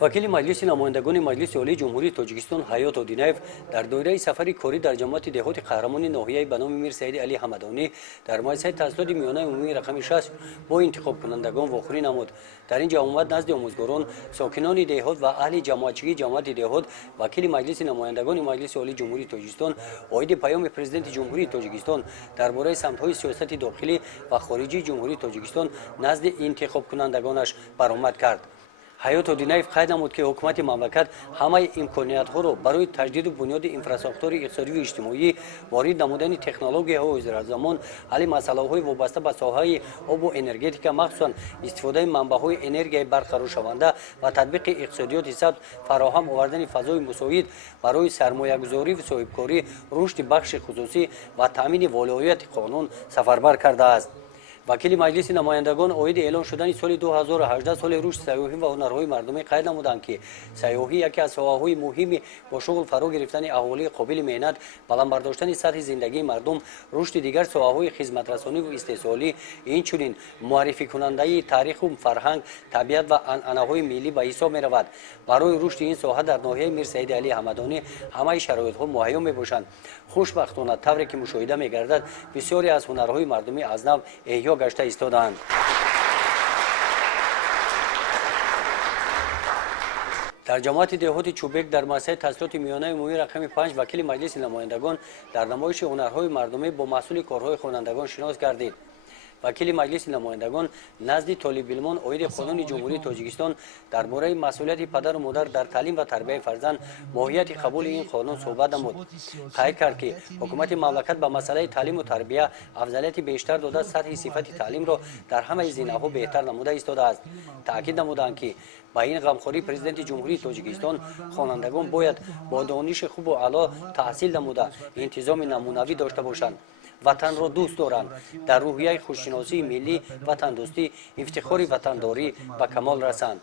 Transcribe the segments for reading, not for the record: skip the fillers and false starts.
وکیل مجلس نمایندگان مجلس عالی جمهوری تاجیکستان حیات ادینایف در دایره سفری کاری در جماعت دهات قهرمان ناحیه به نام میر سید علی حمدانی در مؤسسه تاسیسات میانه عمومی رقم 60 با انتخاب کنندگان واخوری نمود. در اینجا آمد نزد آموزگاران، ساکنان دهات و اهل جماعتچی جماعت دهات وکیل مجلس نمایندگان مجلس عالی جمهوری تاجیکستان اوید پیام پرزیدنت جمهوری تاجیکستان درباره سمت‌های سیاست داخلی و خارجی جمهوری تاجیکستان نزد انتخاب کنندگانش برآمد کرد. حیات ادینایف قید نمود که حکومت مملکت همه امکانیت‌ها را برای تجدید و بنیاد انفراستراکچور اقتصادی و اجتماعی، وارد نمودن تکنولوژی‌ها و زمان، حل مسائل وابسته به ساحه آب و انرژتیک، مخصوصاً استفاده منبع‌های انرژی برقرار شونده و تطبیق اقتصادیات ثبت، فراهم آوردن فضای مساعد برای سرمایه‌گذاری و صاحبکاری، رشد بخش خصوصی و تامین ولایت قانون سفربر کرده است. وکیل مجلس نمایندگان اوید اعلان شدن سال 2018 سال رشد سیاحی و هنرهای مردمی قید نمودند که سیاحی یکی از ساحه‌های مهمی با شغل فرا گرفتن اهالی قابل مهنت، بالا برداشتن سطح زندگی مردم، رشد دیگر ساحه‌های خدمترسانی و استحصالی، اینچنین معرفی کننده تاریخ و فرهنگ، طبیعت و عنعنه‌های ملی به حساب می‌رود. برای رشد این ساحه در ناحیه میر سید علی حمدانی همه شرایط‌ها مهیا میباشند. خوشبختانه طوری که مشاهده می‌گردد بسیاری از هنرهای مردمی از نو احیا گشته ایستادند. در جماعت دهات چوبک در مؤسسه تاسیسات میانه عمومی رقم 5 وکیل مجلس نمایندگان در نمایش هنرهای مردمی با مسئول کارهای خوانندگان شناس گردید. وکیل مجلس نمایندگان نزد طالب علمان اوید قانون جمهوری تاجیکستان درباره مسئولیت پدر و مادر در تعلیم و تربیت فرزند ماهیت قبول این قانون صحبت نمود. قید کرد که حکومت مملکت به مسئله تعلیم و تربیت افضلیت بیشتر داده سطح صفت تعلیم را در همه زمینه‌ها بهتر نموده ایستاده است. تاکید نمودند که با این غمخوری پرزیدنت جمهوری تاجیکستان خوانندگان باید با دانش خوب و اعلی تحصیل نموده انتظام نمونوی داشته باشند، وطن را دوست دارند، در روحیه خودشناسی ملی وطن دوستی افتخار وطنداری به کمال رسند.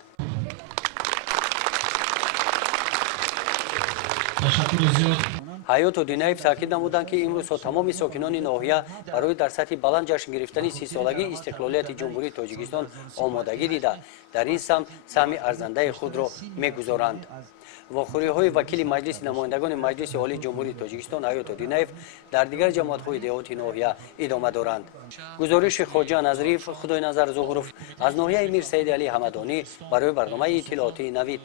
حیات ادینایف تاکید نمودند که امروز تمام ساکنان ناحیه برای در سطح بلند جشن گرفتن 30 سالگی استقلالیت جمهوری تاجیکستان آمادگی دیده در این سمت سهم ارزنده خود را می‌گذارند. واخوری‌های وکیل مجلس نمایندگان مجلس عالی جمهوری تاجیکستان حیات ادینایف در دیگر جماعت‌های دهاتی ناحیه ادامه دارند. گزارش خواجه نظریف خدای نظر زغروف از ناحیه میر سید علی حمدانی برای برنامه اطلاعاتی نوید.